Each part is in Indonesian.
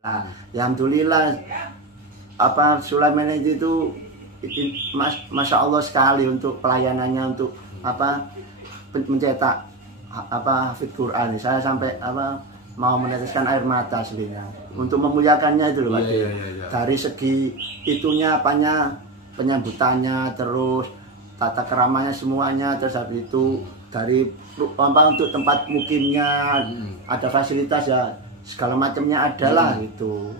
Nah, alhamdulillah Sulaiman itu masya Allah sekali untuk pelayanannya, untuk mencetak hafidz Quran. Saya sampai mau meneteskan air mata aslinya untuk memuliakannya itu loh Pak. Dari segi itunya penyambutannya, terus tata keramanya semuanya, terus habis itu dari untuk tempat mukimnya ada fasilitas ya, segala macamnya adalah itu.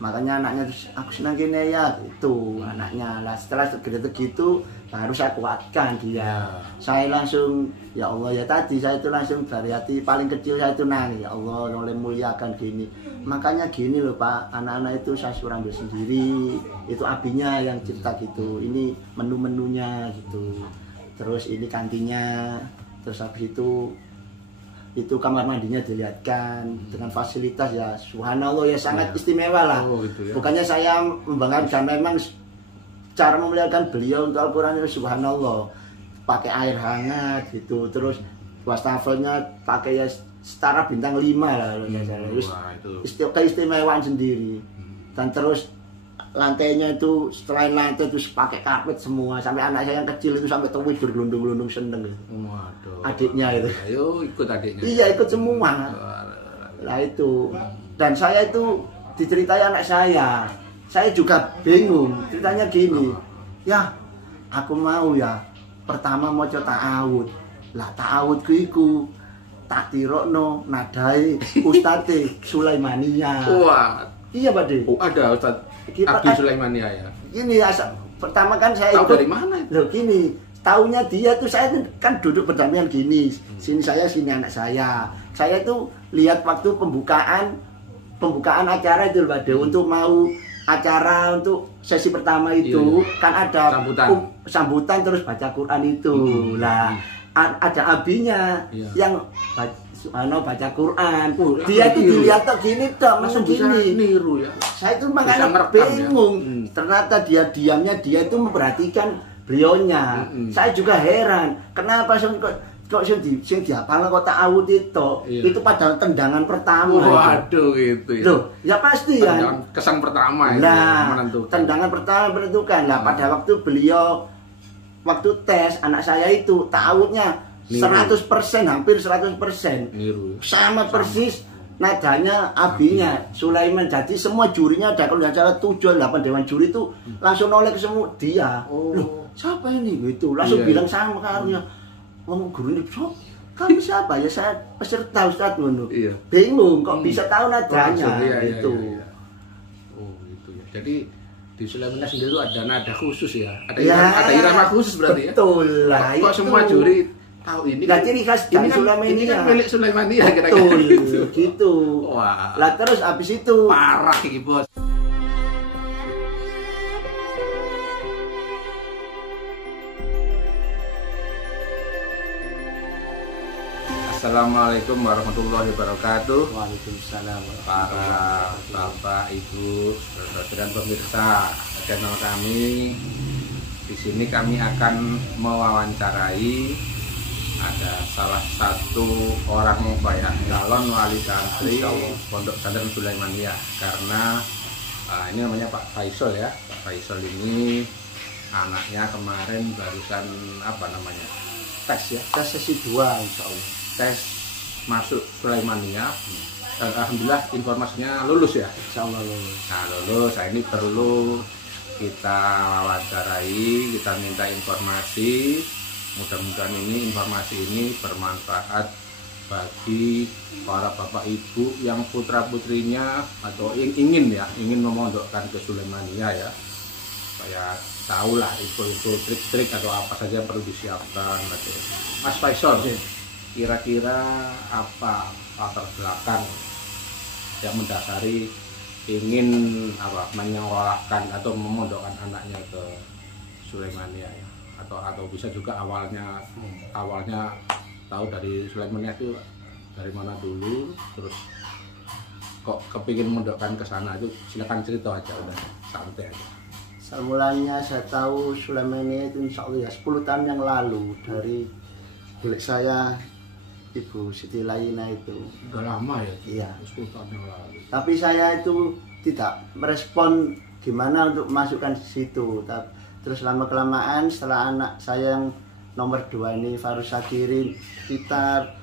Makanya anaknya aku senang gini ya itu anaknya lah. Setelah segitu baru saya kuatkan dia. Saya langsung ya Allah ya, tadi saya itu langsung dari hati paling kecil saya itu nangis, ya Allah oleh muliakan gini. Makanya gini loh Pak, anak-anak itu saya suruh ambil sendiri, itu abinya yang cipta gitu, ini menu-menunya gitu, terus ini kantinnya, terus habis itu kamar mandinya dilihatkan dengan fasilitas ya subhanallah ya, sangat istimewa lah. Gitu ya. Bukannya saya membanggakan, memang cara memuliakan beliau untuk Al-Quran itu subhanallah, pakai air hangat gitu, terus wastafelnya pakai ya setara bintang 5 lah, keistimewaan sendiri. Dan terus lantainya itu selain lantai itu pakai karpet semua, sampai anak saya yang kecil itu sampai terwid bergelundung-gelundung seneng gitu. Waduh. Adiknya itu. Ayo ikut adiknya. Iya ikut semua. Lah itu. Dan saya itu diceritai anak saya juga bingung. Ceritanya gini, ya aku mau ya pertama mau coba ta'awud. Lah ta'awudku iku tak tirokno nadai Ustadz Sulaimania. Wah. Iya Pak De. Oh ada Ustadz Abi Sulaimania ya. Ini pertama kan saya tahu dari mana itu? Loh gini, taunya dia tuh saya kan duduk berdampingan gini. Sini saya, sini anak saya. Saya itu lihat waktu pembukaan acara itu Pak De, untuk mau acara untuk sesi pertama itu kan ada sambutan terus baca Quran itu. Lah ada abinya yang baca Quran. Dia itu dilihat tuh gini dong, langsung gini. Niru ya. Saya itu makanya bingung. Ya. Ternyata dia diamnya dia itu memperhatikan beliaunya. Saya juga heran. Kenapa kok sing dihafal kok ta'awud itu? Itu pada tendangan pertama. Waduh gitu ya. Loh, ya pasti ya. Kesan pertama itu menentukan. Tendangan pertama menentukan. Lah pada waktu beliau tes anak saya itu ta'awudnya 100%, hampir 100%. Sama persis nadanya abinya Sulaiman. Jadi semua jurinya ada, kalau ada 7-8 dewan juri itu langsung noleh ke semua dia. Loh, siapa ini? Gitu. Langsung bilang sama karunya. Wong guru ini, kamu siapa? Ya saya peserta Ustadz ngono. Bingung kok bisa tahu nadanya itu. Oh, gitu ya. Jadi di Sulaiman sendiri itu ada nada khusus ya. Ada irama khusus berarti ya. Betul lah. Kok semua juri tahu ini kan ciri khas dari Sulaimania. Ini kan milik Sulaimania kira-kira gitu. Wah. Lah terus abis itu parah iki, Bos. Assalamualaikum warahmatullahi wabarakatuh. Waalaikumsalam. Para bapak, ibu, saudara dan pemirsa channel kami, di sini kami akan mewawancarai ada salah satu orang calon wali santri Pondok Pesantren Sulaimania, karena ini namanya Pak Faisal ya. Pak Faisal ini anaknya kemarin barusan tes sesi 2 insya Allah, tes masuk Sulaimania, dan alhamdulillah informasinya lulus ya. Insya Allah lulus. Nah lulus, ini perlu kita wawancarai, kita minta informasi. Mudah-mudahan informasi ini bermanfaat bagi para bapak ibu yang putra putrinya atau ingin memondokkan ke Sulaimania ya, supaya tahulah info trik-trik atau apa saja yang perlu disiapkan. Mas Faisal, kira-kira apa latar belakang yang mendasari ingin menyekolahkan atau memondokkan anaknya ke Sulaimania ya? Atau bisa juga awalnya tahu dari Sulaimania itu dari mana dulu, terus kok kepingin mondokkan ke sana, itu silakan cerita aja, udah santai aja. Mulanya saya tahu Sulaimania itu insya Allah ya 10 tahun yang lalu, dari milik saya Ibu Siti Laina itu. Udah lama ya? Iya. 10 tahun yang lalu. Tapi saya itu tidak merespon gimana untuk masukkan di situ. Terus lama-kelamaan setelah anak saya yang nomor 2 ini Farus Sakirin sekitar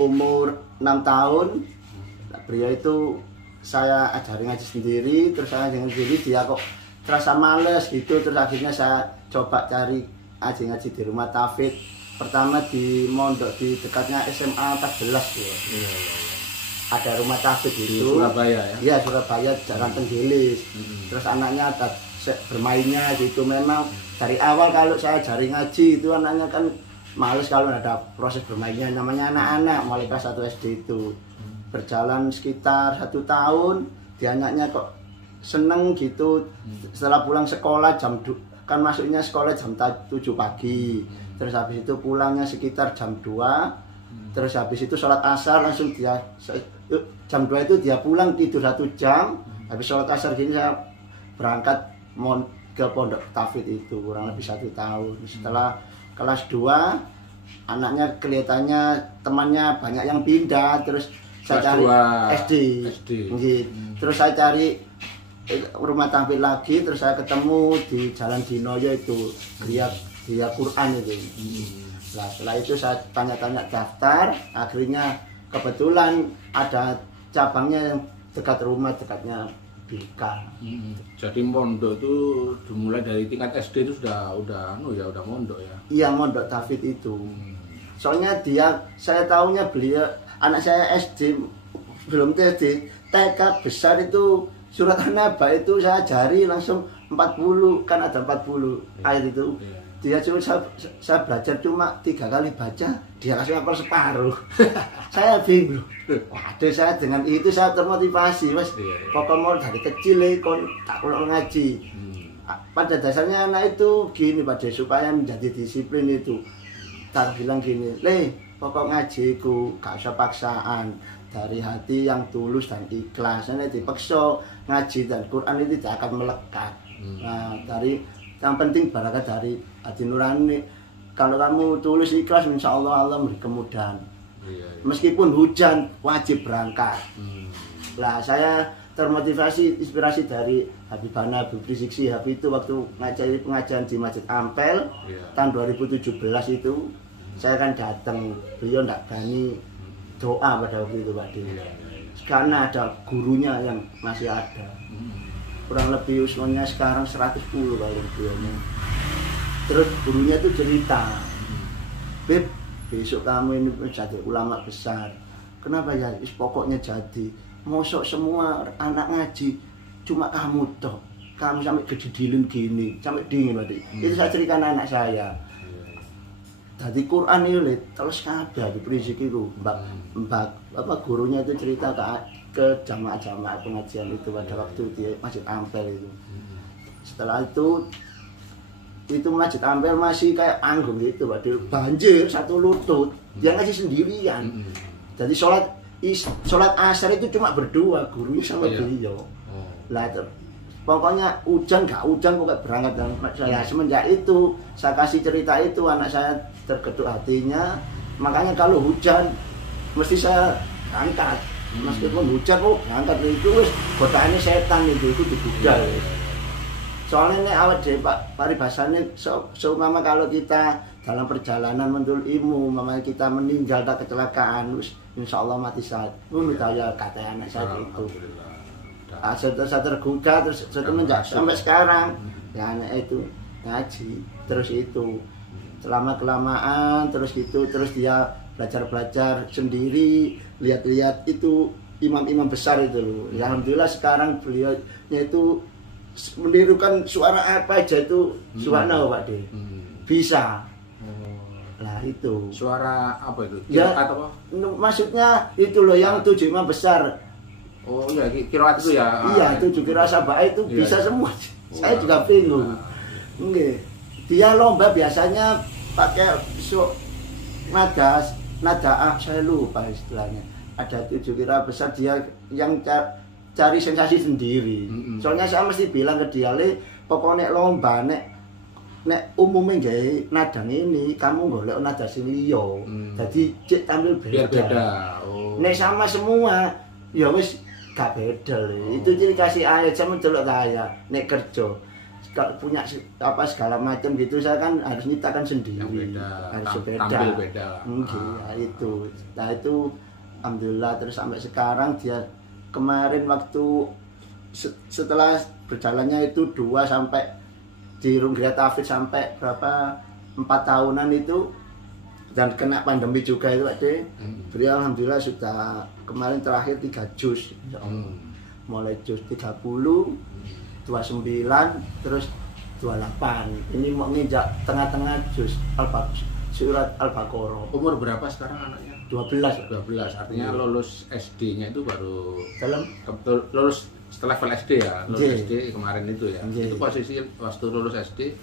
umur 6 tahun, beliau itu saya ajari ngaji sendiri, terus saya ngaji sendiri, dia kok terasa males gitu, terus akhirnya saya coba cari ngaji di rumah Tafid. Pertama di mondok di dekatnya SMA 14 ya. Iya. Ada rumah Tafid itu. Di Surabaya ya? Iya, Surabaya, Jalan Tenggelis. Terus anaknya ada bermainnya gitu. Memang dari awal kalau saya ajari ngaji itu anaknya kan males kalau ada proses bermainnya, namanya anak-anak mulai kelas 1 SD itu. Berjalan sekitar 1 tahun, dia anaknya kok seneng gitu. Setelah pulang sekolah kan masuknya sekolah jam 7 pagi. Terus habis itu pulangnya sekitar jam 2. Terus habis itu sholat asar langsung dia jam 2 itu dia pulang tidur 1 jam. Habis sholat asar gini saya berangkat ke pondok Tafid itu kurang lebih 1 tahun. Setelah kelas 2 anaknya kelihatannya temannya banyak yang pindah, terus saya cari SD. Terus saya cari rumah Tafid lagi, terus saya ketemu di Jalan Dinoyo itu dia Quran itu. Nah, setelah itu saya tanya-tanya daftar, akhirnya kebetulan ada cabangnya yang dekat rumah, dekatnya BK. Jadi mondok itu dimulai dari tingkat SD itu udah mondok ya. Iya, mondok Tafid itu. Soalnya saya tahunya beliau anak saya SD belum SD, TK besar itu surat An-Naba itu saya ajari langsung 40, kan ada 40 ayat itu. Dia cuma saya belajar cuma 3 kali baca, dia kasih hafal separuh. Saya bingung. Waduh, saya dengan itu saya termotivasi, Mas. Pokoknya dari kecil kon tak perlu ngaji. Pada dasarnya anak itu gini, Pak, supaya menjadi disiplin itu. Tak bilang gini, pokok ngajiku gak usah paksaan, dari hati yang tulus dan ikhlas. Ini dipaksa ngaji dan Quran itu tidak akan melekat. Nah, yang penting barangkali dari hati nurani. Kalau kamu tulus ikhlas, insya Allah Allah memberi kemudahan. Meskipun hujan wajib berangkat. Nah, saya termotivasi inspirasi dari Habibana Habib Rizik Syihab itu waktu ngajari pengajian di Masjid Ampel tahun 2017 itu. Saya kan datang, beliau tidak berani doa pada waktu itu, Pak Di. Karena ada gurunya yang masih ada. Kurang lebih usianya sekarang 110 kali beliaunya. Terus gurunya itu cerita, Beb, besok kamu ini jadi ulama besar. Kenapa ya? Pokoknya jadi. Mosok semua anak ngaji cuma kamu toh. Kamu sampai kedidilin gini, sampai dingin berarti. Itu saya ceritakan anak saya. Jadi Quran itu terus kabeh di Rizik itu. Mbak gurunya itu cerita ke jamaah-jamaah pengajian itu pada waktu di Masjid Ampel itu. Setelah itu Masjid Ampel masih kayak anggung gitu, Pak. Banjir 1 lutut. Dia ngaji sendirian. Jadi sholat asar itu cuma berdua, gurunya sama beliau. Lah pokoknya hujan gak hujan pokoknya berangkat dan saya semenjak itu saya kasih cerita itu anak saya tergetuk hatinya. Makanya kalau hujan mesti saya angkat. Meskipun hujan angkat itu wis godaannya setan itu dibuka. Soalnya ini awet deh Pak paribasannya seumpama kalau kita dalam perjalanan menuntut ilmu, mamanya kita meninggal tak kecelakaan, insya Allah mati saat. Saya kata anak saya itu. Saya tergugah terus sampai sekarang ya anak itu ngaji terus itu selama kelamaan terus gitu, terus dia belajar sendiri, lihat-lihat itu imam-imam besar itu loh. Ya, alhamdulillah sekarang beliau itu menirukan suara apa aja itu subhanallah Pak De. Bisa. Nah itu. Suara apa itu? Ya, apa? Maksudnya itu loh yang 7 imam besar. Oh iya, kiraat itu ya. Iya, 7 kiraat sabah itu bisa semua. Saya juga bingung. Nggih. Dia lomba biasanya pakai nada saya lupa istilahnya. Ada 7 kiraat besar, dia yang cari sensasi sendiri. Soalnya saya mesti bilang ke dia, pokoknya lomba nek nek umumnya gawe nadang ini kamu golek nada sing liya. Dadi cek tampil beda. Beda. Oh. Nek sama semua ya wis gak beda. Itu ciri kasih ayat sama delok saya nek kerja. Kalau punya apa segala macam gitu saya kan harus nyiptakan sendiri. Yang beda. Harus beda. Tampil beda. Itu. Nah itu alhamdulillah terus sampai sekarang dia kemarin waktu setelah berjalannya itu 2 sampai di Rumah Tafid sampai berapa 4 tahunan itu dan kena pandemi juga itu Pak De. Beliau alhamdulillah sudah kemarin terakhir 3 juz. Mulai juz 30, 29 terus 28. Ini mau nginjak tengah-tengah juz surat Al-Baqarah. Umur berapa sekarang anaknya? 12. 12. Artinya lulus SD-nya itu baru Dalam lulus setelah level SD ya, lulus SD kemarin itu ya. Itu posisi waktu lulus SD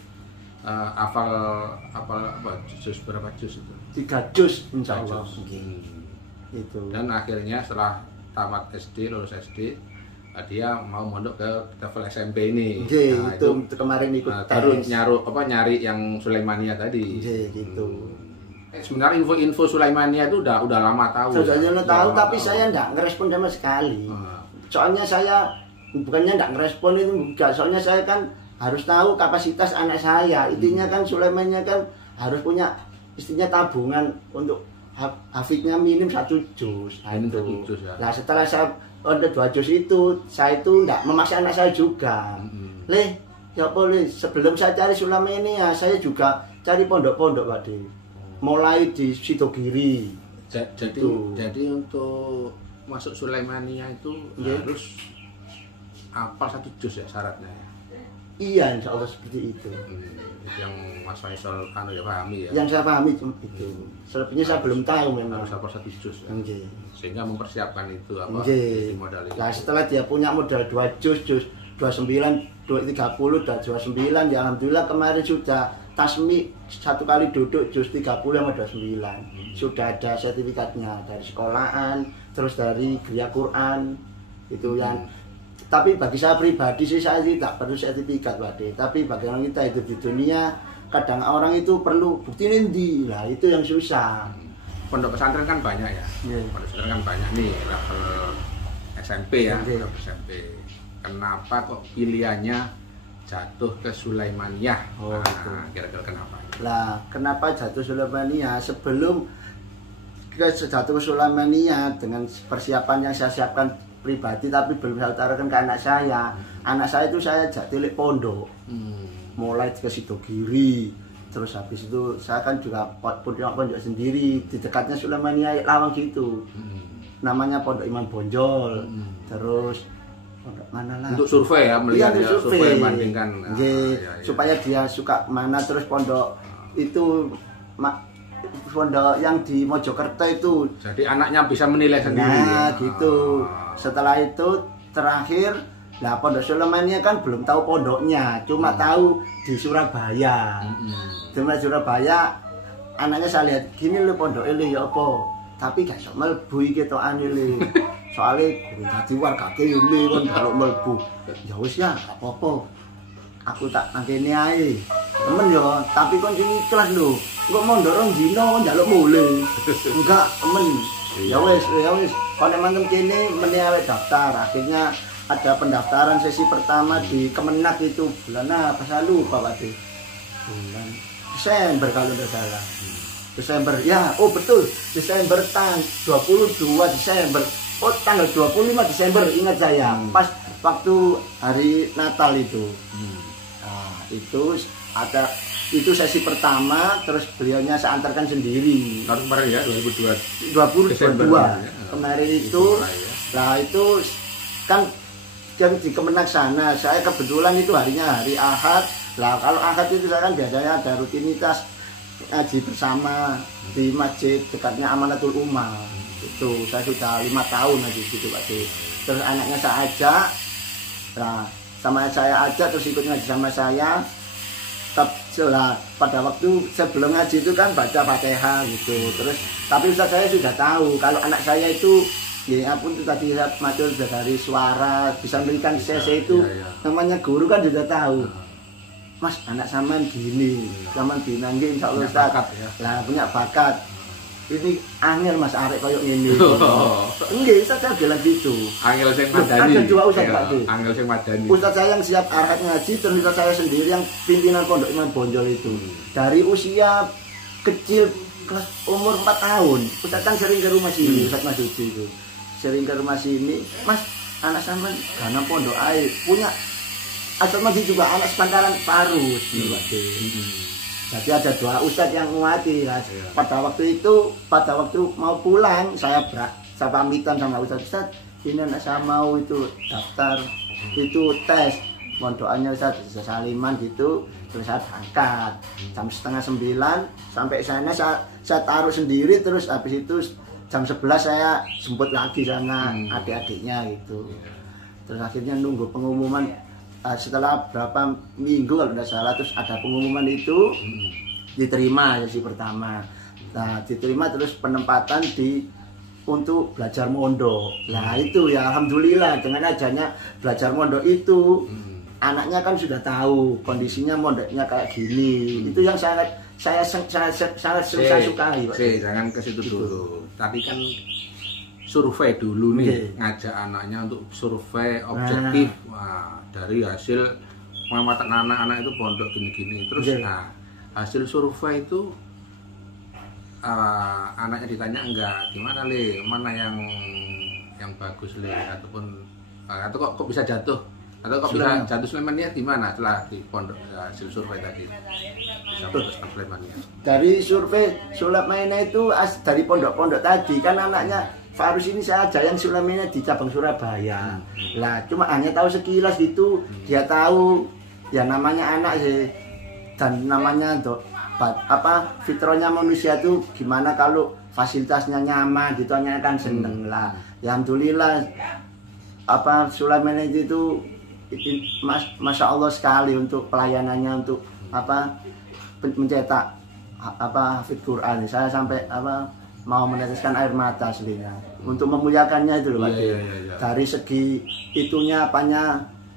hafal apa juz berapa juz itu? 3 juz insyaallah. Itu. Dan akhirnya setelah tamat SD, lulus SD, dia mau mondok ke level SMP ini. Nah, itu kemarin ikut terus nyari yang Sulaimania tadi. Gitu. Sebenarnya info Sulaimania itu udah lama tahu. Sudah tahu tapi saya enggak ngerespon sama sekali. Soalnya saya bukannya enggak ngerespon itu enggak, soalnya saya kan harus tahu kapasitas anak saya. Intinya kan Sulaimannya kan harus punya istinya tabungan untuk hafidnya minim 1 juz. Nah setelah saya ada 2 juz itu, saya itu enggak memaksa anak saya juga. Ya boleh sebelum saya cari Sulaimania saya juga cari pondok-pondok Pak De. Mulai di Sidogiri. Jadi untuk masuk Sulaimania itu harus hafal 1 juz ya syaratnya ya? Iya insya Allah seperti itu. Yang Mas Faisal ya pahami ya? Yang saya pahami itu. Selebihnya saya belum tahu memang. Harus hafal 1 juz ya? Sehingga mempersiapkan itu apa? Modal itu. Nah setelah dia punya modal 2 juz 29, 30 dan 29 ya alhamdulillah kemarin sudah tasmi 1 kali duduk juz 30 sama 29. Sudah ada sertifikatnya dari sekolahan, terus dari Geria Quran itu yang tapi bagi saya pribadi sih saya tidak perlu sertifikat Pak De. Tapi bagi orang kita hidup di dunia kadang orang itu perlu bukti nanti lah itu yang susah. Pondok pesantren kan banyak ya. Pondok pesantren kan banyak nih level SMP ya, level SMP. Kenapa kok pilihannya jatuh ke Sulaimania? Kira-kira kenapa? Lah kenapa jatuh Sulaimania? Sebelum jatuh ke Sulaimania dengan persiapan yang saya siapkan pribadi tapi belum saya utarakan ke anak saya. Anak saya itu saya ajak tilik pondok. Mulai ke Sidogiri. Terus habis itu saya kan juga punya pondok sendiri di dekatnya Sulaimania Lawang gitu. Namanya Pondok Iman Bonjol. Terus pondok mana lah? Untuk survei ya, melihat ya, survei bandingkan. Supaya dia suka mana terus pondok itu pondok yang di Mojokerto itu. Jadi anaknya bisa menilai sendiri. Nah, gitu. Setelah itu terakhir, nah Pondok Sulaimania kan belum tahu pondoknya, cuma tahu di Surabaya. Di Surabaya, anaknya saya lihat gini loh pondok ini ya apa, tapi gak sok melbu iki tokan ini. Soalnya gue jadi warga kene kan kalau melbu. Ya wis ya, gak apa-apa. Aku tak nangkene ae. Temen yo, tapi kon sing ikhlas lho. Engko mondok rong dino njaluk mulih. Enggak, temen. Ya wis. Kon emang kene meneh awake daftar. Akhirnya ada pendaftaran sesi pertama di Kemenak itu bulan apa saya lupa Pak De. Bulan Desember kalau tidak salah. Desember ya, oh betul. Desember tanggal 22 Desember. Oh tanggal 25 Desember ingat saya. Pas waktu hari Natal itu. Nah, itu ada itu sesi pertama, terus beliaunya saya antarkan sendiri. Tahun kemarin ya 2022 kemarin itu. Nah itu kan di Kemenak sana. Saya kebetulan itu harinya hari Ahad. Lah kalau Ahad itu saya kan biasanya ada rutinitas ngaji bersama di masjid dekatnya Amanatul Ummah. Itu saya sudah 5 tahun ngaji gitu Pak De. Terus anaknya saya ajak. Nah sama saya ajak terus ikut ngaji sama saya. Setelah pada waktu sebelum ngaji itu kan baca Fatihah gitu. Terus tapi Ustaz saya sudah tahu kalau anak saya itu ya pun itu tadi matur dari suara bisa memberikan CC itu namanya guru kan sudah tahu. Mas anak sampean gini, sampean binangge insyaallah Ustaz. Lah punya bakat. Ini angel Mas arek koyo ngene. Nggih, Ustaz saya bilang gitu. Angel sing madani. Ada dua Ustaz Pak. Angel sing madani. Ustaz saya yang siap arahat ngaji, terus Ustaz saya sendiri yang pimpinan Pondok Imam Bonjol itu. Dari usia kecil kelas umur 4 tahun, Ustaz kan sering ke rumah sini, Ustaz Mas Uji itu. Sering ke rumah sini, Mas anak sampean karena pondok air punya Ustaz Mas juga anak sepantaran Parus. Jadi ada 2 ustadz yang nguati ya. Pada waktu itu, pada waktu mau pulang, saya pamitan sama ustadz, ini anak saya mau itu daftar, itu tes, mondokannya ustadz bisa saliman gitu, terus saya berangkat jam 8:30 sampai sana saya taruh sendiri, terus habis itu jam 11 saya jemput lagi sama adik-adiknya gitu. Terus akhirnya nunggu pengumuman. Setelah berapa minggu kalau tidak salah, terus ada pengumuman itu diterima sesi pertama. Nah diterima terus penempatan untuk belajar mondok. Nah itu ya alhamdulillah dengan adanya belajar mondok itu anaknya kan sudah tahu kondisinya mondoknya kayak gini. Itu yang saya sukai. Jangan ke situ dulu. Tapi kan survei dulu nih, ngajak anaknya untuk survei objektif. Wah, dari hasil pengamatan anak-anak itu pondok gini-gini. Terus hasil survei itu anaknya ditanya enggak, gimana Le, mana yang bagus Le, ataupun atau kok bisa jatuh, atau kok bisa jatuh Sulaimaniyah gimana setelah di pondok hasil survei tadi? Dari survei Sulaimaniyah itu dari pondok-pondok tadi kan anaknya Farus ini saya aja yang Sulaimaniyah di cabang Surabaya. Lah cuma hanya tahu sekilas gitu, dia tahu ya namanya anak sih dan namanya fitrahnya manusia itu gimana kalau fasilitasnya nyaman gitu, hanya kan seneng lah. Ya alhamdulillah Sulaimaniyah itu masya Allah sekali untuk pelayanannya, untuk mencetak hafid Quran. Saya sampai mau meneteskan air mata aslinya untuk memuliakannya itu loh Pak. Dari segi itunya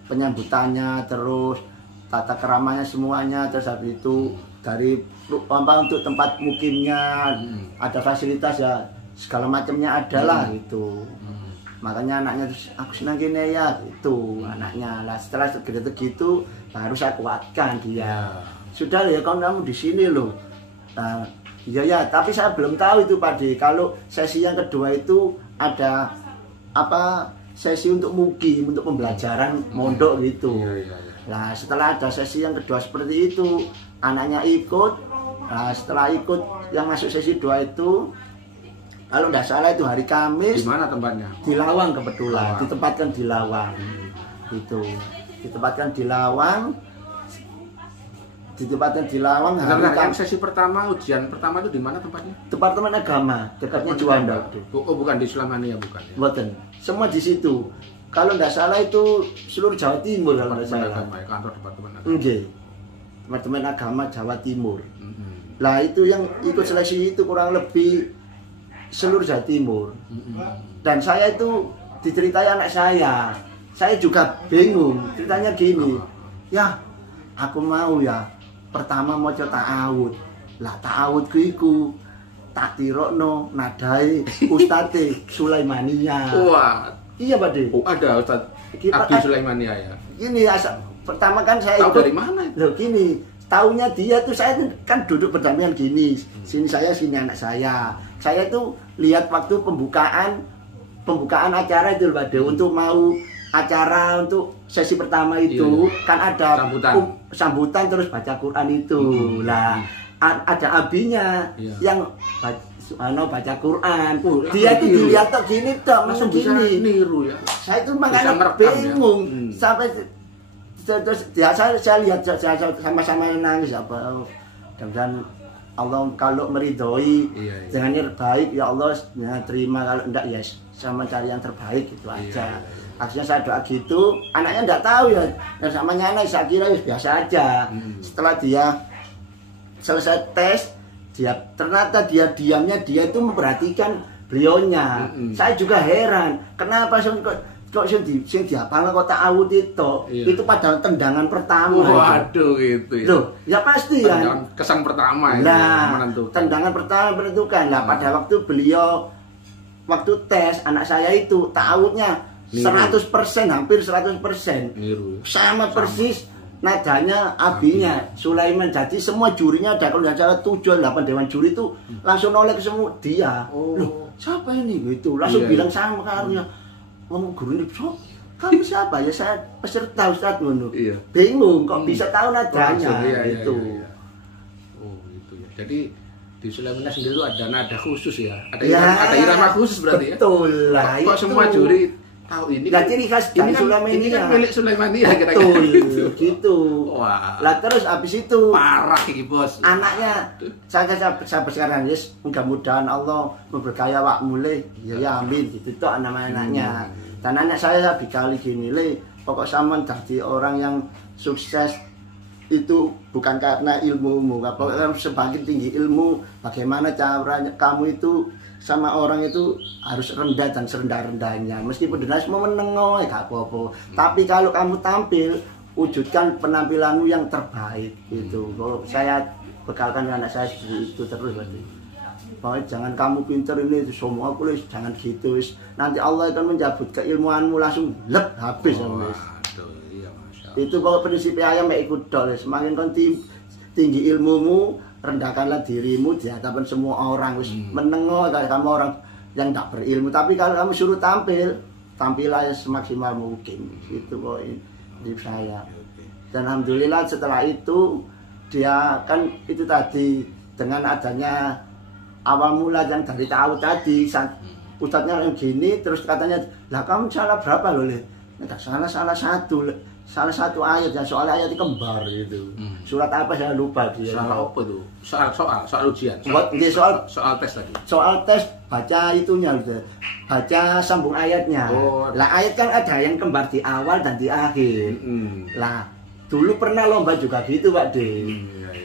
penyambutannya, terus tata keramanya semuanya, terus habis itu dari untuk tempat mukimnya ada fasilitas ya segala macamnya adalah gitu. Makanya anaknya terus aku senang gini ya gitu anaknya. Lah setelah segitu baru saya kuatkan dia. Sudah ya kamu di sini loh. Iya, tapi saya belum tahu itu Pak D. Kalau sesi yang kedua itu ada sesi untuk mukim, untuk pembelajaran mondok gitu. Nah, setelah ada sesi yang kedua seperti itu, anaknya ikut. Nah, setelah ikut yang masuk sesi 2 itu, kalau tidak salah itu hari Kamis. Di mana tempatnya? Di Lawang kebetulan, ditempatkan di Lawang. Gitu. Ditempatkan di Lawang. Kan sesi pertama, ujian pertama itu di mana tempatnya? Departemen Agama, dekatnya Juanda. Oh, bukan di Sulaimaniyah bukan ya? Bukan. Semua di situ. Kalau tidak salah itu seluruh Jawa Timur kalau tidak salah. Kantor Departemen Agama. Enggak. Departemen Agama Jawa Timur. Lah itu yang ikut seleksi itu kurang lebih seluruh Jawa Timur. Dan saya itu diceritai anak saya. Saya juga bingung. Ceritanya gini. Ya, aku mau ya. Pertama mau ta'awud. Lah ta'awudku iku tak tirokno nadai Ustadz Sulaimaniyah. Wah, iya Pak D. Oh, ada Ustadz Abdi Sulaimaniyah ya. Ini pertama kan saya tahu dari mana? Loh gini, taunya dia tuh saya kan duduk berdampingan gini. Sini saya, sini anak saya. Saya tuh lihat waktu pembukaan acara itu Pak D, untuk mau acara untuk sesi pertama itu kan ada sambutan terus baca Quran itu. Lah ada abinya yang baca Quran. Dia itu dilihat tuh gini tuh, langsung gini. Niru ya. Saya itu makanya bingung sampai terus saya lihat saya sama-sama nangis dan Allah kalau meridhoi dengan yang terbaik ya Allah ya, terima, kalau enggak ya sama cari yang terbaik itu aja. Akhirnya saya doa gitu, anaknya enggak tahu ya, dan sama anak saya kira ya biasa aja. Setelah dia selesai tes, ternyata diamnya dia itu memperhatikan beliaunya. Saya juga heran, kenapa kok sing dihafalno kok ta'awud itu padahal tendangan pertama. Waduh gitu ya. Loh, ya pasti ya. Tendangan kesan pertama itu menentukan. Tendangan pertama menentukan. Lah pada waktu waktu tes anak saya itu ta'awudnya 100%, hampir 100%. Niru. Sama persis nadanya abinya Sulaiman. Jadi semua jurinya ada kalau nggak salah 7-8 dewan juri itu langsung noleh ke semua dia. Loh, siapa ini gitu? Langsung bilang sama karya. Ngomong guru ini, kamu siapa? Ya saya peserta Ustaz ngono. Iya. Bingung kok bisa tahu nadanya gitu. Iya. Oh, gitu ya. Jadi di Sulaiman sendiri itu ada nada khusus ya. Ada irama khusus berarti betul ya. Betul lah. Kok semua juri tahu ini? Lah ciri khas dari Sulaiman ini kan milik Sulaimania betul gitu. Wah. Lah terus habis itu parah iki, Bos. Anaknya saya sekarang yes, mudah-mudahan Allah memberkahi awak mulai. Ya amin gitu tok nama anaknya. Dan anak saya dikali gini, Le, pokok sampean jadi orang yang sukses itu bukan karena ilmumu, pokoknya semakin tinggi ilmu, bagaimana caranya kamu itu sama orang itu harus rendah dan serendah-rendahnya. Meskipun dinas mau menengok, gak apa-apa. Tapi kalau kamu tampil, wujudkan penampilanmu yang terbaik gitu. Kalau saya bekalkan anak saya itu terus berarti. Pokoknya jangan kamu pinter ini semua aku jangan gitu. Nanti Allah akan mencabut keilmuanmu langsung lep habis. Iya, itu kalau prinsip ayam ikut dol. Semakin kan tinggi ilmumu, rendahkanlah dirimu di hadapan semua orang. Menengok kalau kamu orang yang tak berilmu. Tapi kalau kamu suruh tampillah semaksimal mungkin. Itu kok ini saya. Dan alhamdulillah setelah itu dia kan itu tadi dengan adanya awal mula yang dari tahu tadi ustadznya yang gini terus katanya lah kamu salah berapa loh Le? Salah satu ayat ya soal ayat kembar gitu. Surat apa saya lupa dia. Soal apa tuh? Soal ujian. Soal tes tadi. Soal tes baca itunya gitu. Baca sambung ayatnya. Lah ayat kan ada yang kembar di awal dan di akhir. Lah dulu pernah lomba juga gitu Pak De.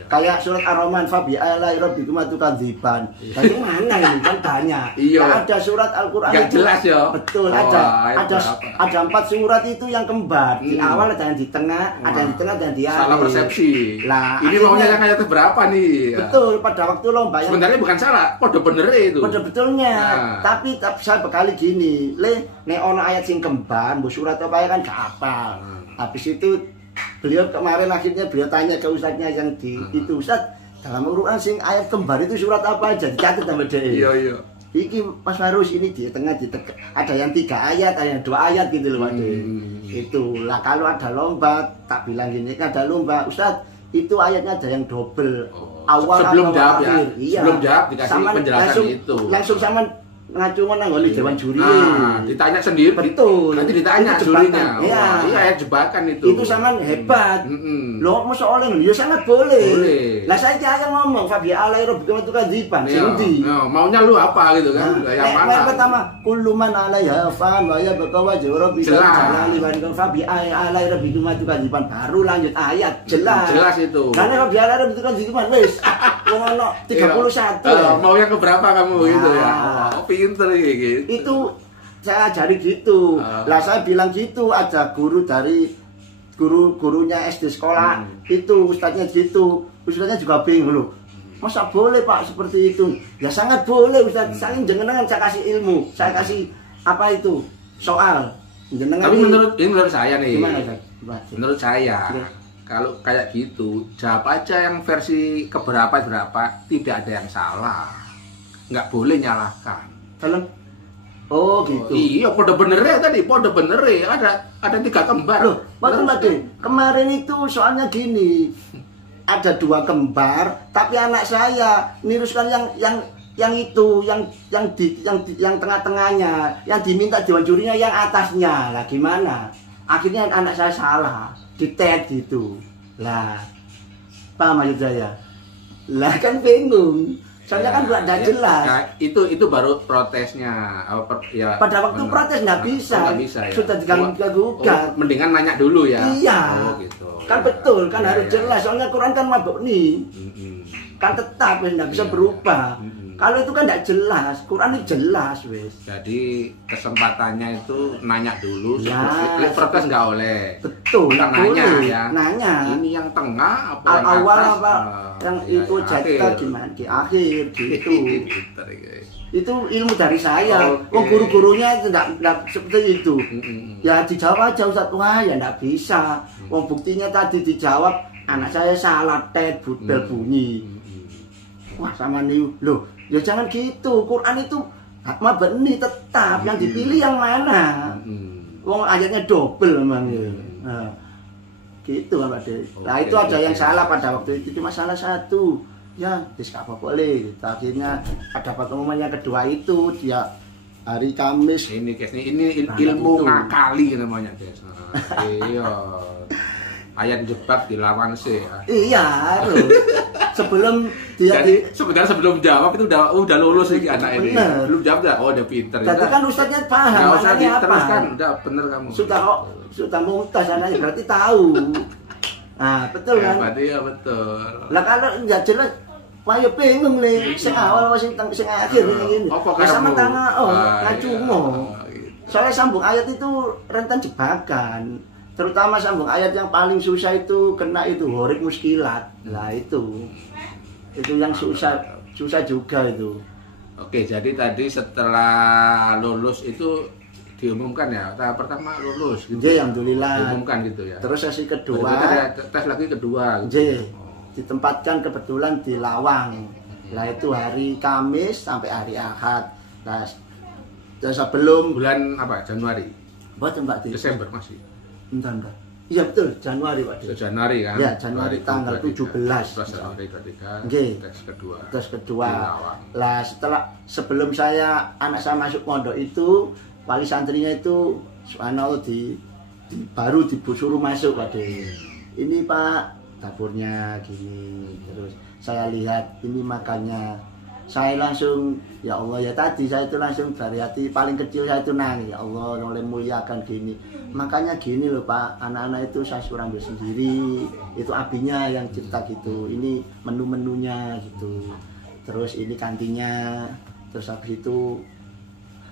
Kayak surat Ar-Rahman fa bi ayati rabbikum tukadziban. Tapi mana ini kan banyak. Ada surat Al-Qur'an itu jelas ya. Betul, ada 4 surat itu yang kembar. Di awal ada yang di tengah, ada yang di tengah dan di akhir. Salah persepsi. Lah, ini maunya yang ayat berapa nih? Betul, pada waktu lomba yang sebenarnya bukan salah, kode bener itu. Kode betulnya. Tapi saya bekali gini, Le, nek ono ayat sing kembar, mbok surat apa kan gak hafal. Habis itu beliau kemarin akhirnya beliau tanya ke ustadznya yang di itu, Ustadz dalam Al-Quran sing ayat kembar itu surat apa aja dicatat sama dia. Iya. Iki Mas Farus ini di tengah ada yang 3 ayat, ada yang 2 ayat gitu loh Pak. Itulah kalau ada lomba tak bilang gini kan ada lomba Ustadz itu ayatnya ada yang double awal sebelum jawab ya. Iya. Sebelum jawab dikasih penjelasan itu. Langsung sama ngacu menanggoni dewan juri. Ditanya sendiri. Betul. Nanti ditanya jurinya. Iya, jebakan itu. Itu sama hebat. Loh, masa oleh ya sangat boleh. Lah saya aja ngomong Fabi alai rabbikum tukadziban. Sendi. Maunya lu apa gitu kan? Yang mana? Yang pertama, kullu man alaiha fan wa yabqa wajhu rabbika jalali wa ikram Fabi alai rabbikum tukadziban. Baru lanjut ayat jelas. Jelas itu. Karena Fabi alai rabbikum tukadziban wis. Ono 31. Mau yang keberapa kamu gitu ya? Pinter gitu. Itu saya ajari gitu. Lah saya bilang gitu, ada guru dari gurunya SD sekolah itu ustadznya gitu. Ustadznya juga bingung loh. Masa boleh Pak seperti itu? Ya sangat boleh Ustadz. Saya jenengan saya kasih ilmu, saya kasih apa itu soal. Jenengan. Tapi menurut saya nih. Gimana, menurut saya kalau kayak gitu, jawab aja yang versi keberapa tidak ada yang salah. Nggak boleh nyalahkan. Oh gitu. Iya, pada benernya tadi, pada benernya ada 3 kembar. Loh, Pak kemarin itu soalnya gini. Ada 2 kembar, tapi anak saya niruskan yang itu, yang tengah-tengahnya, yang diminta dewan jurinya yang atasnya. Lah gimana? Akhirnya anak saya salah, ditet gitu. Lah, paham maksud saya? Lah kan bingung. Soalnya kan nggak jelas. Nah, itu baru protesnya. Pada waktu protes nggak bisa. Ya. Sudah diganggu-gugat. Mendingan nanya dulu ya. Iya. Gitu. Kan betul, kan harus jelas. Soalnya Quran kan mabuk nih. Kan tetap nggak bisa berubah. Kalau itu kan tidak jelas, Quran ini jelas wes. Jadi kesempatannya itu nanya dulu, Ya, protes nggak oleh. Betul, nanya ya. Nanya. Ini yang tengah apa yang awal atas? apa yang Ya, itu ya, jatah akhir. gimana di akhir gitu. Pinter, guys. Itu ilmu dari saya. Oke. Guru-gurunya tidak seperti itu. Mm-mm. Ya dijawab aja Ustaz. Wah ya tidak bisa. Wong buktinya tadi dijawab anak saya salah tet bel bunyi. Wah sama nih loh. Ya jangan gitu. Quran itu mabni tetap yang dipilih yang mana. Wong ayatnya double memang ya. Nah, gitu kan Pak De. Nah itu ada yang salah pada waktu itu cuma salah satu. Ya, tidak apa-apa boleh. Akhirnya ada pertemuan yang kedua itu dia hari Kamis. Ini guys, ini ilmu ngakali namanya guys. Iya. Ayat jebak dilawan sih. Iya, harus. Sebelum dia Jadi sebenarnya sebelum jawab itu udah lulus sih anak ini. Bener. Belum jawab dah. Oh, udah pinter. Tadi kan ustaznya paham masalahnya apa. Kan udah bener kamu. Sudah mumtaz anaknya berarti tahu. Nah, betul kan? Berarti ya betul. Lah kalau enggak jelas wah ya bingung nih, sing awal sing akhir ngene. Sama tangan kacumo. Soalnya sambung ayat itu rentan jebakan. Terutama sambung ayat yang paling susah itu kena itu horik muskilat. Lah itu yang susah juga itu. Oke, jadi tadi setelah lulus itu diumumkan ya. Tahap pertama lulus gitu. J, alhamdulillah. Diumumkan gitu ya. Terus sesi kedua ada tes lagi kedua gitu. J, ditempatkan kebetulan di Lawang. Lah itu hari Kamis sampai hari Ahad. Nah, sebelum bulan apa? Januari. Bukan Pak Di. Desember masih. Entar. Iya betul, Januari Pak Di. Januari kan? Ya, Januari tanggal 17. Januari 23. Nggih. Tes kedua. Lah sebelum anak saya masuk pondok itu, wali santrinya itu subhanallah baru disuruh masuk Pak De. Ini Pak dapurnya gini. Terus saya lihat ini makannya. Saya langsung ya Allah ya tadi saya itu langsung dari hati paling kecil saya itu nangis, ya Allah oleh muliakan gini. Makanya gini loh Pak, anak-anak itu saya suruh ambil sendiri. Itu abinya yang cerita gitu. Ini menu-menunya gitu. Terus ini kantinnya. Terus habis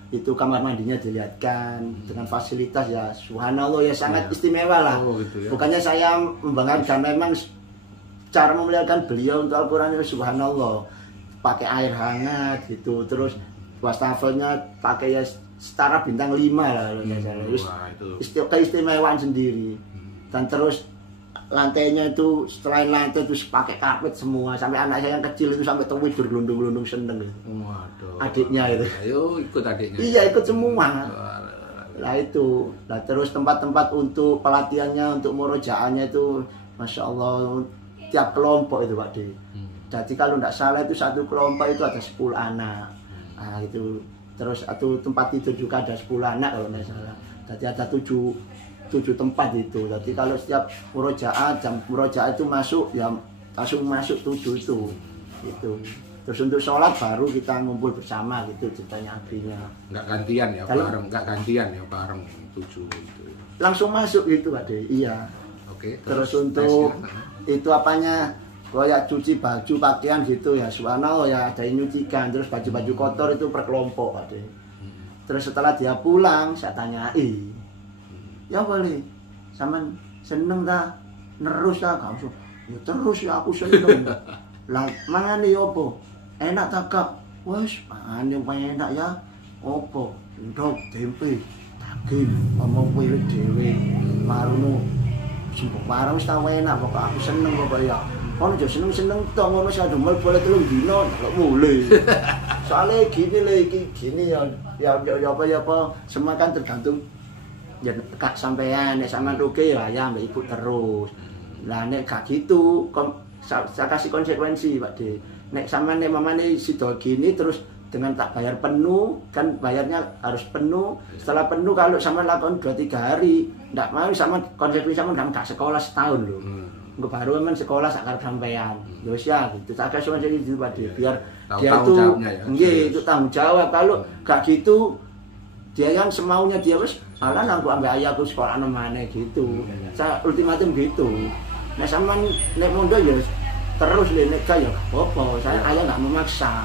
itu kamar mandinya dilihatkan dengan fasilitas ya subhanallah ya sangat istimewa lah. Gitu ya. Bukannya saya membanggakan, memang cara memuliakan beliau untuk Al-Quran itu subhanallah. Pakai air hangat gitu, terus wastafelnya pakai ya setara bintang 5 lah keistimewaan sendiri. Dan terus lantainya itu selain lantai itu pakai karpet semua, sampai anak saya yang kecil itu sampai tidur gelundung-gelundung seneng gitu. Waduh. Adiknya itu. Ayo ikut adiknya. Iya ikut semua. Lah itu, lah terus tempat-tempat untuk pelatihannya, untuk murojaahnya itu, masya Allah tiap kelompok itu Pak De. Jadi kalau tidak salah itu satu kelompok itu ada 10 anak. Nah itu terus satu tempat tidur juga ada 10 anak kalau tidak salah. Jadi ada 7 tempat itu. Jadi kalau setiap murojaah jam murojaah itu masuk ya langsung masuk 7 itu. Gitu. Terus untuk sholat baru kita ngumpul bersama gitu ceritanya akhirnya. Enggak gantian ya kalau, bareng, enggak gantian ya bareng 7 itu. Langsung masuk gitu Pak De. Iya. Oke. Terus untuk itu apanya? Kayak cuci baju pakaian gitu ya subhanallah ya ada yang nyucikan, terus baju-baju kotor itu per kelompok Pak De. Terus setelah dia pulang saya tanyai ya boleh sama seneng dah nerus dah kamu ya terus ya aku seneng lah mangane opo enak tak Kak wes mangane enak ya opo ndok tempe daging omong pilih dhewe marono sibuk barang wis tau enak pokok aku seneng pokok ya. Ono yo seneng-seneng tok ngono sak dumel boleh 3 dino kok mulai. Soale gini lho gini ya apa semua kan tergantung ya kak sampean nek sampean rugi ya ambek ibu terus. Lah nek gak gitu saya kasih konsekuensi Pak De. Nek sampean nek mamane sido gini terus dengan tak bayar penuh kan bayarnya harus penuh. Setelah penuh kalau sampean lakon 2-3 hari ndak mau sama konsekuensi sampean gak sekolah setahun lho. Enggak baru memang sekolah sakar sampean. Ya wis ya gitu. Tak kasih jadi itu Pak De biar dia itu nggih itu tanggung jawab. Kalau gak gitu dia yang semaunya dia wis alah aku ambek ayahku sekolah nemane gitu. Saya ultimatum gitu. Nek sampean nek mondok ya terus nek gak ya apa-apa. Saya ayah enggak memaksa.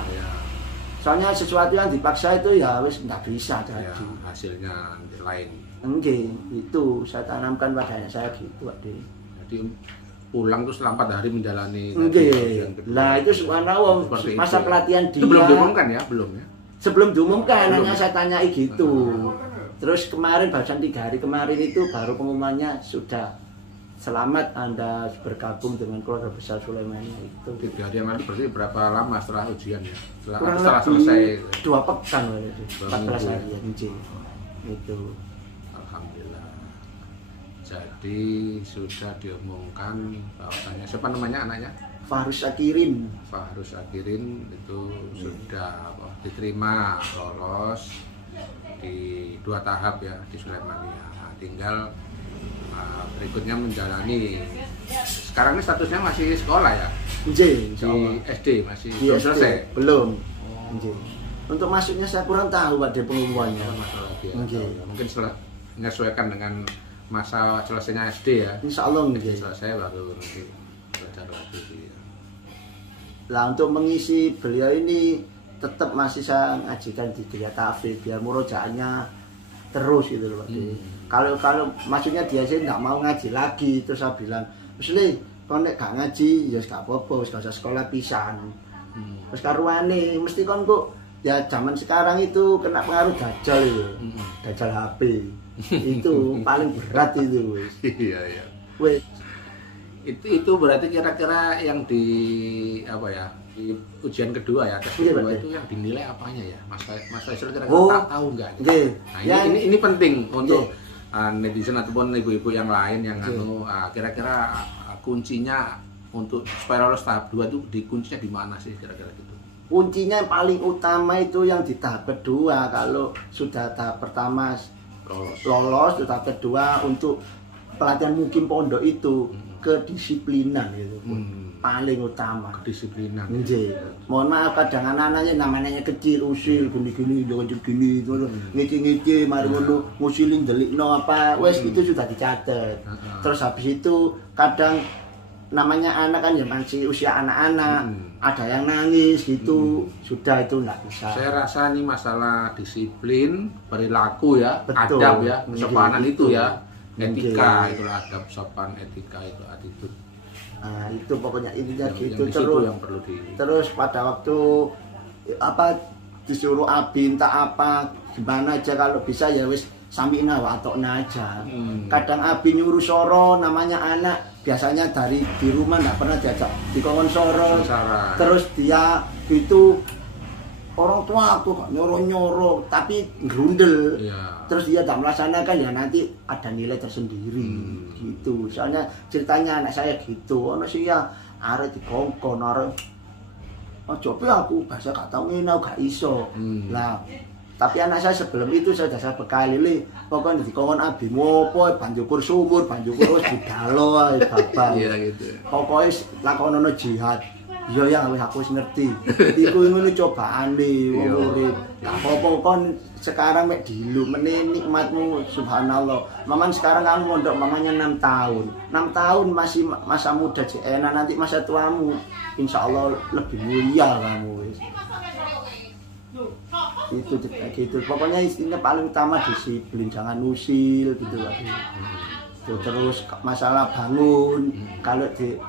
Soalnya sesuatu yang dipaksa itu ya wis nggak bisa jadi. Ya, hasilnya lain. Enggak, itu saya tanamkan pada anak saya gitu, Ade. Jadi pulang terus selama 4 hari menjalani. Enggak. Lah itu subhanallah masa pelatihan dia. Itu belum diumumkan ya, belum ya? Sebelum diumumkan, hanya saya tanyai gitu. Terus kemarin barusan 3 hari kemarin itu baru pengumumannya sudah selamat Anda bergabung dengan keluarga besar Sulaimania itu. 3 hari yang nanti berarti berapa lama setelah ujian ya? Kurang setelah lebih selesai 2 pekan itu. 14 hari ya, itu. Alhamdulillah. Jadi sudah diumumkan bahwasanya siapa namanya anaknya? Fahrus Sakirin. Fahrus Sakirin itu sudah diterima lolos di 2 tahap ya di Sulaimania. Nah, tinggal berikutnya menjalani. Sekarang ini statusnya masih sekolah ya? Di SD masih di belum SD, selesai. belum. Untuk masuknya saya kurang tahu Pak pengumumannya. Masalah dia. Mungkin setelah menyesuaikan dengan masa selesainya SD ya. Insya Allah selesai baru nanti belajar lagi. Lah untuk mengisi beliau ini tetap masih saya ngajikan di Gria Tafid biar murojaahnya terus gitu loh Pak. Kalau maksudnya dia sih nggak mau ngaji lagi, terus saya bilang, "Usli, kon nek gak ngaji ya gak apa-apa, wis gak usah sekolah pisan." Terus karuane mesti kon kok ya zaman sekarang itu kena pengaruh dajjal itu. Dajjal HP. Itu paling berat itu wis. Iya. Wis itu berarti kira-kira yang di apa ya? Di ujian kedua ya, tes kedua itu yang dinilai apanya ya? Mas Faisal kira-kira tahu enggak? Nah, ini penting untuk netizen ataupun ibu-ibu yang lain yang kira-kira kuncinya untuk supaya lolos tahap 2 itu kuncinya di mana sih kira-kira gitu? Kuncinya yang paling utama itu yang di tahap kedua. Kalau sudah tahap pertama lolos, tahap kedua untuk pelatihan mukim pondok itu kedisiplinan gitu. Paling utama kedisiplinan. Mohon maaf kadang anak-anaknya namanya kecil usil gini-gini jangan gini terus ngece-ngece mari ngono ngusilin delikno apa wes itu sudah dicatat. Terus habis itu kadang namanya anak kan ya masih usia anak-anak, ada yang nangis gitu, sudah itu enggak bisa. Saya rasa ini masalah disiplin, perilaku ya, adab ya, kesopanan itu ya, etika itulah adab, sopan, etika itu attitude. Nah, itu pokoknya intinya gitu terus yang perlu terus pada waktu apa disuruh abi entah apa gimana aja kalau bisa ya wis samina wa atokna aja. Kadang abi nyuruh soro namanya anak biasanya dari di rumah nggak pernah diajak dikongkon soro. Terus dia itu orang tua aku kok nyoro tapi grundel. Terus dia tak melaksanakan ya nanti ada nilai tersendiri gitu. Soalnya ceritanya anak saya gitu, ono sih ya arek dikongkon arek coba aku bahasa gak tau ngene gak iso. Lah tapi anak saya sebelum itu saya bekali li pokoknya dikongkon abimu apa banjukur sumur banjukur wis didalo ae bapak. Iya gitu. Pokoke lakonono jihad. Iya ya aku wis ngerti. Iku ngono cobaane wong urip. Gak apa-apa kon sekarang mek dilu meneh nikmatmu subhanallah. Maman sekarang kamu mondok mamanya 6 tahun. 6 tahun masih masa muda enak nanti masa tuamu insyaallah lebih mulia kamu wis. Itu gitu. Pokoknya intinya paling utama disiplin, jangan usil gitu Pak. Terus masalah bangun, kalau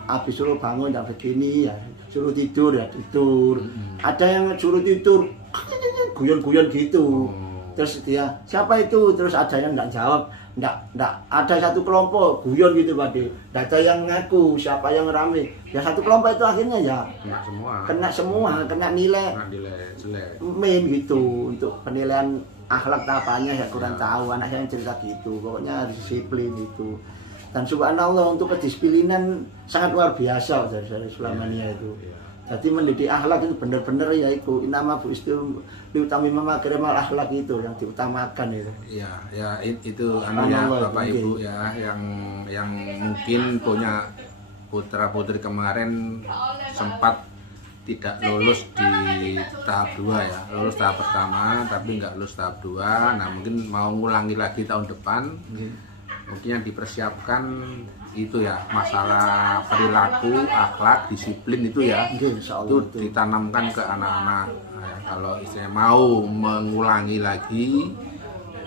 habis suruh bangun ya begini ya suruh tidur ya tidur. Ada yang suruh tidur guyon-guyon gitu. Terus dia siapa itu? Terus ada yang enggak jawab. Enggak ada satu kelompok guyon gitu Pak. Enggak ada yang ngaku siapa yang rame. Ya satu kelompok itu akhirnya ya kena semua, kena nilai jelek. Main gitu untuk penilaian akhlak tapanya ya kurang tahu. Anak saya cerita gitu. Pokoknya harus disiplin itu. Dan subhanallah untuk kedisiplinan sangat luar biasa dari Sulaimania itu. Jadi mendidik akhlak itu benar-benar ya itu nama bu istu diutami memakai akhlak itu yang diutamakan itu. Iya, ya itu anunya Bapak Ibu ya yang mungkin punya putra-putri kemarin sempat tidak lulus di tahap 2 ya. Lulus tahap pertama tapi nggak lulus tahap 2. Nah, mungkin mau ngulangi lagi tahun depan. Mungkin yang dipersiapkan itu ya masalah perilaku, akhlak, disiplin itu ya itu ditanamkan ke anak-anak kalau istilahnya mau mengulangi lagi,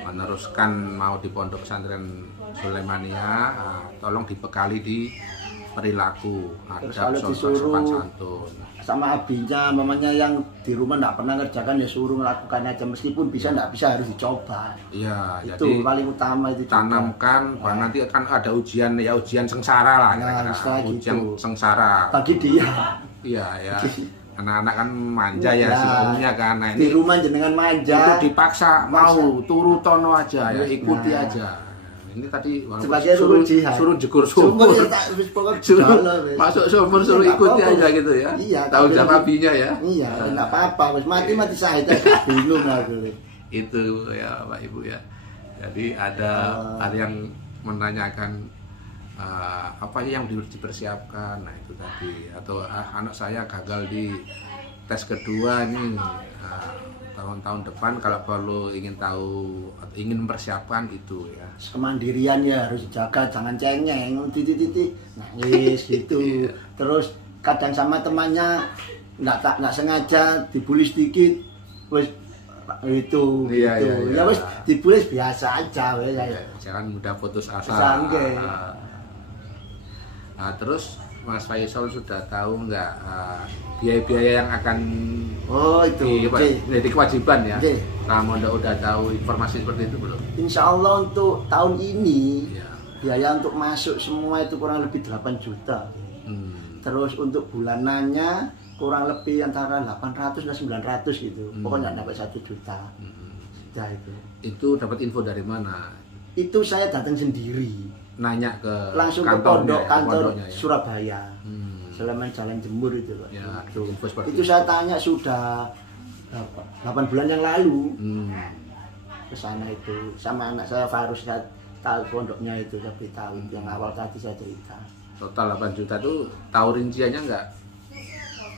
meneruskan mau di pondok pesantren Sulaimania, tolong dibekali di perilaku, adab, sopan santun. Sama abinya, mamanya yang di rumah nggak pernah ngerjakan ya suruh melakukan aja, meskipun bisa nggak bisa harus dicoba. Iya, itu jadi paling utama itu. Tanamkan, ya. Nanti akan ada ujian ya, ujian sengsara lah, ujian gitu. Sengsara. Bagi dia. Iya ya. Anak-anak kan manja ya sebelumnya kan. Nah, di rumah jenengan manja. Itu dipaksa mau turu tono aja ya, ikuti aja. Ini tadi suruh jegur sumur, masuk sumur suruh ikuti aja gitu ya. Iya, tahu jawab abinya ya. Iya, enggak apa-apa, mati saya bingung aku. Itu ya Pak Ibu ya. Jadi ada yang menanyakan apa yang dipersiapkan, nah itu tadi, atau anak saya gagal di tes kedua nih. Tahun-tahun depan kalau perlu ingin tahu atau ingin mempersiapkan itu ya. Kemandirian ya harus dijaga, jangan cengeng, titik-titik nangis gitu. Terus kadang sama temannya nggak sengaja dibully sedikit, wes itu iya, gitu. Iya. Ya wes dibully biasa aja wes. Jangan mudah putus asa. Nah, terus Mas Faisal sudah tahu nggak biaya-biaya yang akan jadi kewajiban ya? Kamu udah tahu informasi seperti itu belum? Insya Allah untuk tahun ini biaya untuk masuk semua itu kurang lebih 8 juta. Terus untuk bulanannya kurang lebih antara 800 dan 900 gitu. Pokoknya dapat 1 juta. Ya itu. Itu dapat info dari mana? Itu saya datang sendiri. Nanya ke langsung ke kantor Surabaya. Selama Jalan Jemur itu Pak. Ya, itu saya tanya sudah 8 bulan yang lalu. Ke sana itu sama anak saya Farus, saya tahu pondoknya itu, saya beritahu yang awal tadi saya cerita. Total 8 juta itu tahu rinciannya enggak?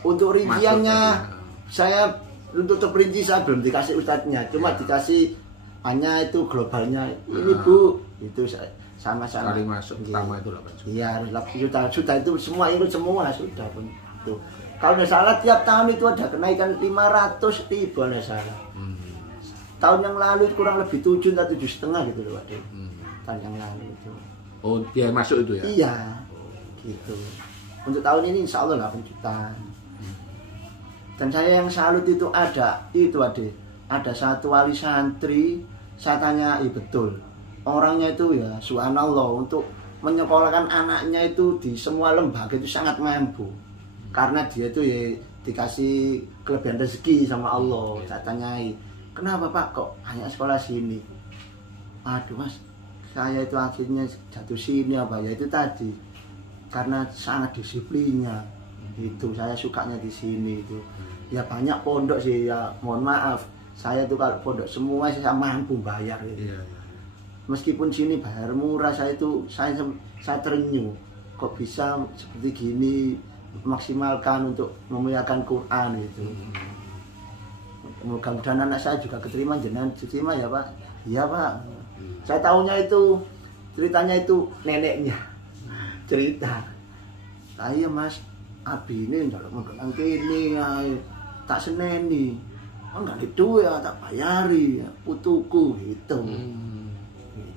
Untuk rinciannya saya untuk terperinci saya belum dikasih ustadznya, cuma dikasih hanya itu globalnya. Ini Bu, itu saya sama-sama kali masuk pertama itu 8 juta. Iya, 8 juta itu semua ikut semua sudah pun itu. Kalau tidak salah tiap tahun itu ada kenaikan 500 ribu tidak salah. Tahun yang lalu kurang lebih 7 atau 7,5 gitu loh Pak. Tahun yang lalu itu. Oh, biaya masuk itu ya? Iya. Gitu. Untuk tahun ini insya Allah 8 juta. Dan saya yang salut itu ada satu wali santri, saya tanya, betul. Orangnya itu ya subhanallah, untuk menyekolahkan anaknya itu di semua lembaga itu sangat mampu. Karena dia itu ya dikasih kelebihan rezeki sama Allah. Saya tanyai, kenapa Pak kok hanya sekolah sini? Aduh Mas, saya itu akhirnya jatuh sini apa ya itu tadi. Karena sangat disiplinnya. Itu saya sukanya di sini itu. Ya banyak pondok sih ya, mohon maaf. Saya itu kalau pondok semua saya mampu bayar gitu. Meskipun sini bayar murah, saya terenyuh kok bisa seperti gini, maksimalkan untuk memuliakan Quran itu. Mudah-mudahan anak saya juga keterima, jenengan diterima ya Pak. Iya Pak. Saya tahunya itu ceritanya itu neneknya cerita. Saya Mas Abi ini kalau mau nang kene tak seneni. Enggak gitu ya, tak bayari putuku gitu.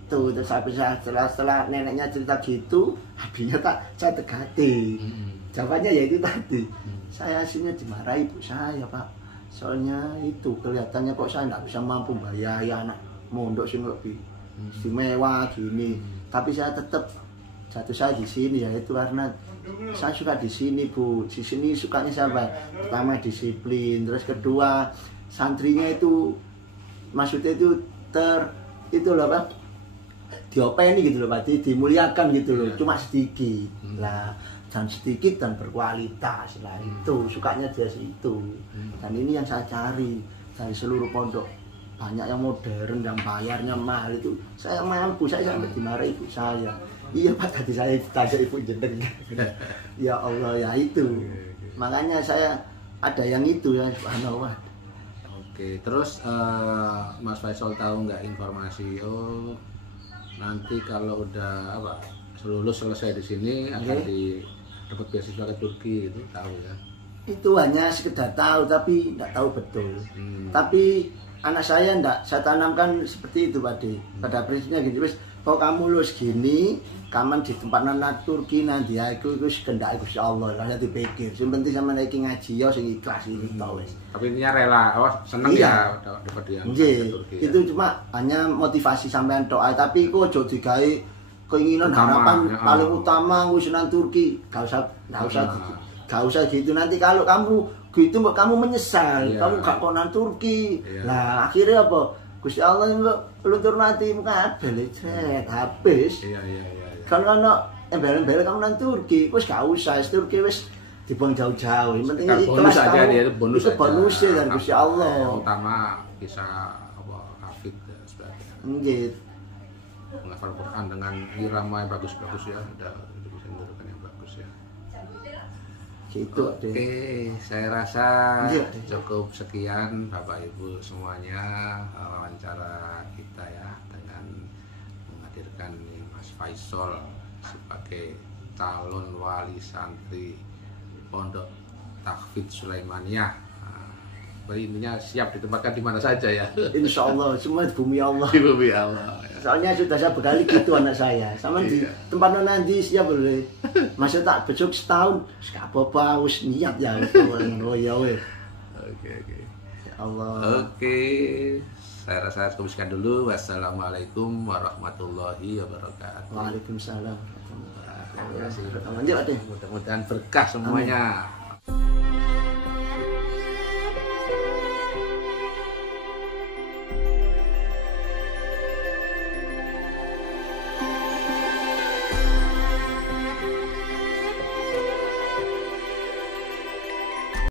Itu terus setelah neneknya cerita gitu, abinya saya tegati. Jawabannya ya itu tadi. Saya aslinya dimarahi ibu saya Pak. Soalnya itu kelihatannya kok saya nggak bisa mampu bayar anak mondok sing lebih istimewa gini. Tapi saya tetap jatuh saya di sini ya itu karena saya suka di sini Bu. Di sini sukanya siapa? Pertama disiplin, terus kedua santrinya itu maksudnya itu itu loh Pak. Diopeni gitu loh Pak, dimuliakan gitu loh, cuma sedikit lah, dan sedikit dan berkualitas lah, itu sukanya dia situ. Dan ini yang saya cari dari seluruh pondok, banyak yang modern, yang bayarnya mahal itu saya mampu, saya sampai dimarahi ibu saya. Iya Pak, tadi saya tanya ibu jenengan. Ya Allah ya itu, makanya saya ada yang itu ya subhanallah. Oke, terus Mas Faisal tahu nggak informasi nanti kalau udah lulus selesai di sini akan dapat beasiswa ke Turki itu tahu ya? itu hanya sekedar tahu tapi tidak tahu betul. Tapi anak saya tidak, saya tanamkan seperti itu Pak De. Pada prinsipnya gini, wis kok kamu lulus gini, kamu di tempat anak Turki nanti aku sekendak Gusti Allah, lah dipikir. Sing penting sampean iki ngaji ya sing ikhlas iki to wis. Tapi intinya rela, seneng ya dapat dia. Itu cuma hanya motivasi sampean tok, tapi kok aja digawe keinginan harapan paling utama wis nang Turki. Gak usah gitu, nanti kalau kamu gitu kamu menyesal, kamu gak konan Turki. Lah akhirnya apa? Gusti Allah luntur nanti muka belecet habis. Kalau ana embel-embel kamu nang Turki, wis gak usah Turki wis dibuang jauh-jauh. Yang penting ikhlas aja dia, bonus dari Gusti Allah. Utama bisa hafid dan sebagainya. Nggih. Menghafal Quran dengan irama yang bagus-bagus ya, udah bisa menurunkan yang bagus ya. Gitu. Oke, saya rasa cukup sekian Bapak Ibu semuanya wawancara kita ya dengan menghadirkan Mas Faisal sebagai calon wali santri Pondok Tahfidz Sulaimaniyah. Intinya siap ditempatkan di mana saja ya. Insya Allah semua di bumi Allah. Di bumi Allah. Ya. Soalnya sudah saya bekali gitu anak saya. Sama di tempat nanti siap boleh. Masa tak besok setahun, gak apa-apa, wis niat ya. Oh ya weh. Oke. Ya Allah. Oke. Saya rasa cukup sekian dulu. Wassalamualaikum warahmatullahi wabarakatuh. Waalaikumsalam. Mudah-mudahan berkah semuanya.